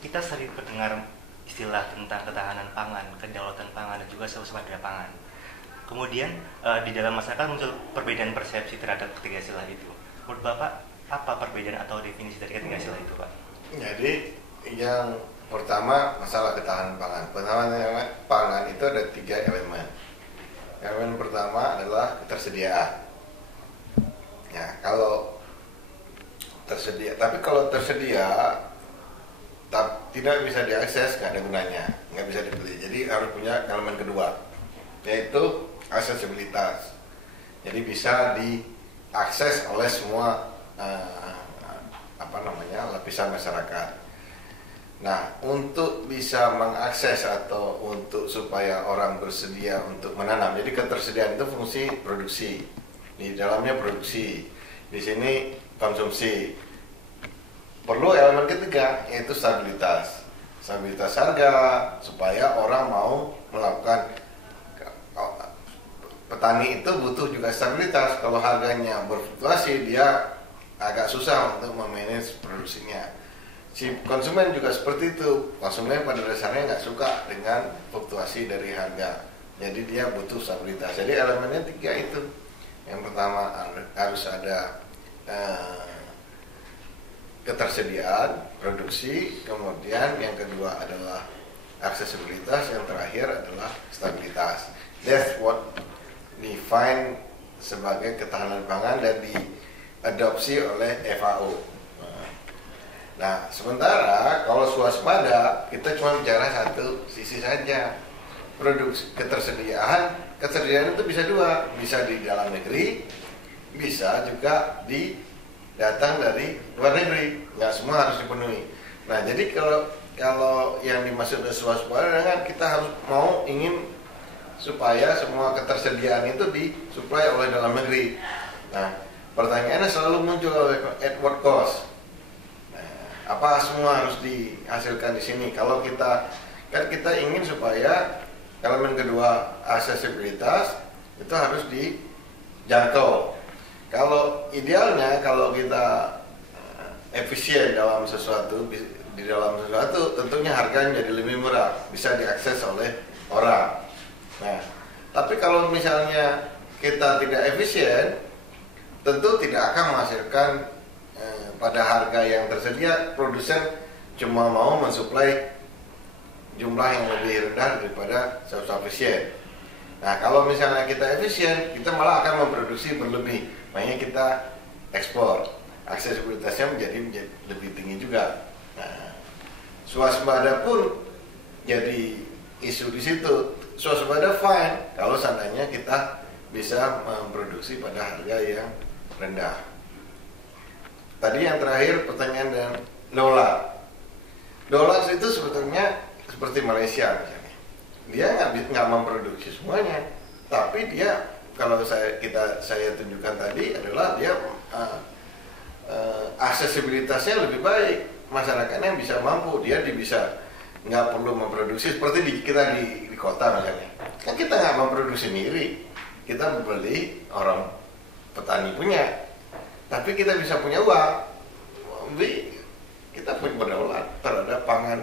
Kita sering mendengar istilah tentang ketahanan pangan, kedaulatan pangan, dan juga swasembada pangan. Kemudian di dalam masyarakat muncul perbedaan persepsi terhadap ketiga istilah itu. Menurut Bapak, apa perbedaan atau definisi dari ketiga istilah itu, Pak? Jadi yang pertama masalah ketahanan pangan. Ketahanan pangan itu ada 3 elemen. Elemen pertama adalah ketersediaan. Ya, kalau tersedia, tapi kalau tersedia tidak bisa diakses, nggak ada gunanya, nggak bisa dibeli. Jadi harus punya elemen kedua, yaitu aksesibilitas. Jadi bisa diakses oleh semua lapisan masyarakat. Nah, untuk bisa mengakses atau untuk supaya orang bersedia untuk menanam, jadi ketersediaan itu fungsi produksi. Di dalamnya produksi, di sini konsumsi. Perlu elemen ketiga, yaitu stabilitas. Stabilitas harga, supaya orang mau melakukan. Petani itu butuh juga stabilitas. Kalau harganya berfluktuasi, dia agak susah untuk memanage produksinya. Si konsumen juga seperti itu. Konsumen pada dasarnya nggak suka dengan fluktuasi dari harga. Jadi dia butuh stabilitas. Jadi elemennya 3 itu. Yang pertama harus ada ketersediaan, produksi, kemudian yang kedua adalah aksesibilitas, yang terakhir adalah stabilitas. That's what define sebagai ketahanan pangan dan diadopsi oleh FAO. Nah, sementara kalau swasembada kita cuma bicara satu sisi saja. Produksi ketersediaan itu bisa 2, bisa di dalam negeri, bisa juga datang dari luar negeri. Nggak semua harus dipenuhi. Nah, jadi kalau yang dimaksud dengan swasembada kan kita harus ingin supaya semua ketersediaan itu disuplai oleh dalam negeri. Nah, pertanyaannya selalu muncul oleh at what cost. Nah, apa semua harus dihasilkan di sini? Kalau kita ingin supaya elemen kedua aksesibilitas itu harus dijangkau. Kalau idealnya kalau kita efisien dalam sesuatu, tentunya harganya jadi lebih murah, bisa diakses oleh orang. Nah, tapi kalau misalnya kita tidak efisien, tentu tidak akan menghasilkan pada harga yang tersedia. Produsen cuma mau mensuplai jumlah yang lebih rendah daripada self-sufficient. Nah, kalau misalnya kita efisien, kita malah akan memproduksi berlebih, makanya kita ekspor. Aksesibilitasnya menjadi lebih tinggi juga. Nah, swasembada pun jadi isu di situ. Swasembada fine kalau seandainya kita bisa memproduksi pada harga yang rendah. Tadi yang terakhir pertanyaan dengan dolar. Dolar itu sebetulnya seperti Malaysia misalnya. Dia nggak memproduksi semuanya, tapi dia kalau saya tunjukkan tadi adalah dia aksesibilitasnya lebih baik. Masyarakatnya bisa mampu, dia bisa nggak perlu memproduksi seperti kita di kota misalnya. Kan kita nggak memproduksi sendiri, kita membeli orang petani punya, tapi kita bisa punya uang, kita punya berdaulat terhadap pangan